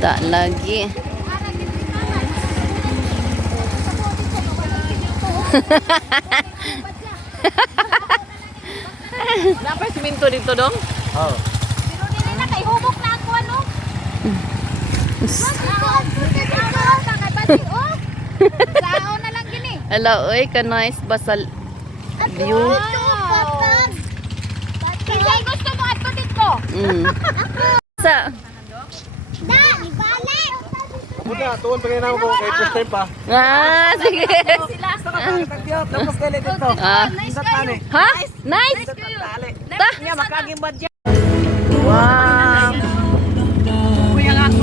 Tak lagi. Dapat siminto dito dong? Oh. Pero dili na kay hubok na ako ano. Sao na lang gini. Hello, oy, ka nice basal view. Kasi gusto mo ato dito. Sa Da, ibalik. Buta, tuon pa rin ako kay first time pa. sige. Sila sa Tapos kaya dito. Ha? Nice. Ta. Niya makagimbat dyan. Wow. Kuya nga ako.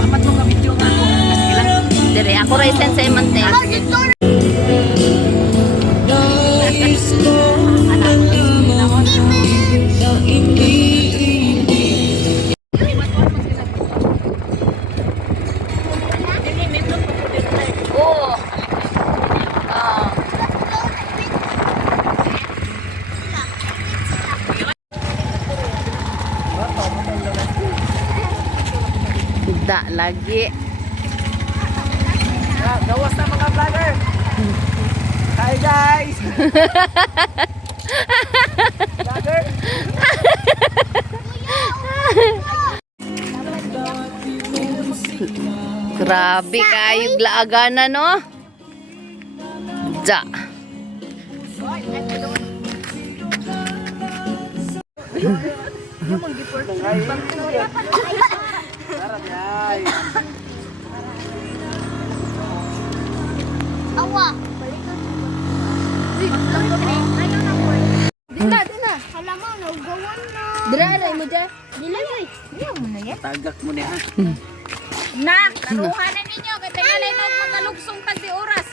Amat mo ka-video nga ako. Kasi lang. Dire ako ra isen sa imante. Da lagi. Gawas na mga vlogger. Hi guys. Vlogger. Grabe kayo laagana no. Ja. Awa. Dina. Hala mo, naugawan na. Dira mo ja. Dila boy. Diyan mo na yan. Tagak mo niya. Na, karuhanan ninyo. Kaya tingalay na magalugsong tag di oras.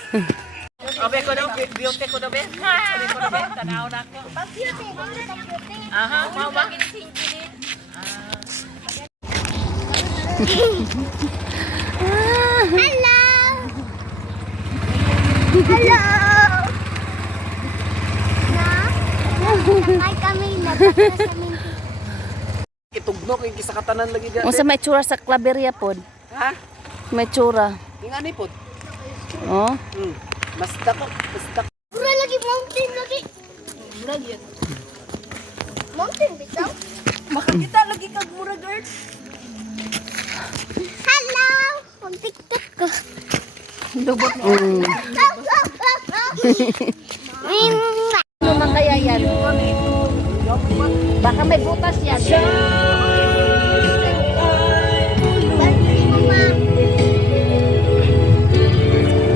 Abe ko daw, beauty ko daw be. Sabi ko daw be, tanaw na ako. Aha, mau ba? Hello. Hello. Na? Nakay kami nagpunta sa Minti. Itugnok yung kisa katanan lagi dyan. Unsa may tsura sa Claveria pod? Ha? May tsura. Yung ani po. Oh. Basta ko, basta ko. Pura lagi mountain lagi. Mountain bitaw. Makakita lagi kag murag earth. Hello. Ang TikTok ko. Lubot na. Ano man kaya yan? Baka may butas yan.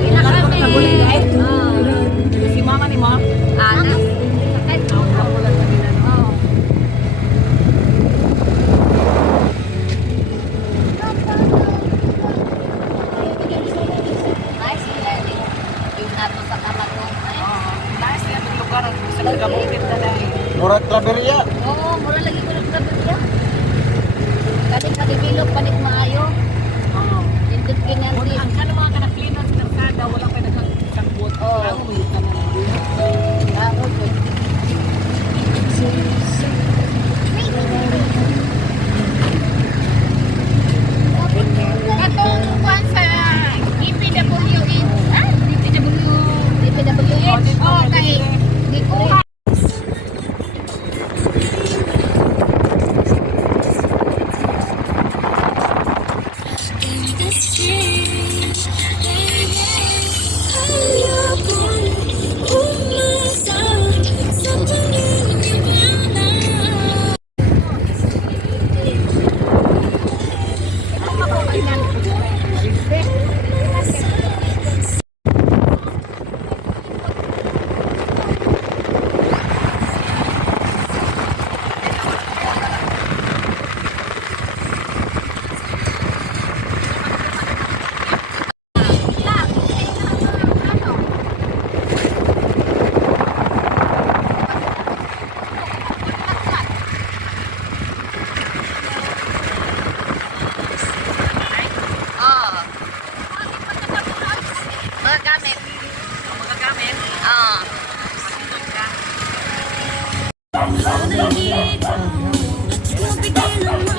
Ina kami. Si mama ni mo. Anas. Oh. Nice, Lenny. Yung nato sa kamot mo. Nice yan ang lugar. Sa nagabukit na dahil. Murag Traveria. Oo, mura lagi ko ng trabalya. Kasi kadevelop panik maayo. Oo. Indot ganyan Kung din. ang ka naman ka na-clean sa kalsada, wala pa nagkakabot. Oo. Ako mo ka na lang. Ako po. Katong kuwan sa DPWH. Ah, DPWH. Oh, kay di ko Oh. Mga gamit. Mga gamit. Oh. Matulog ka. Bigay lang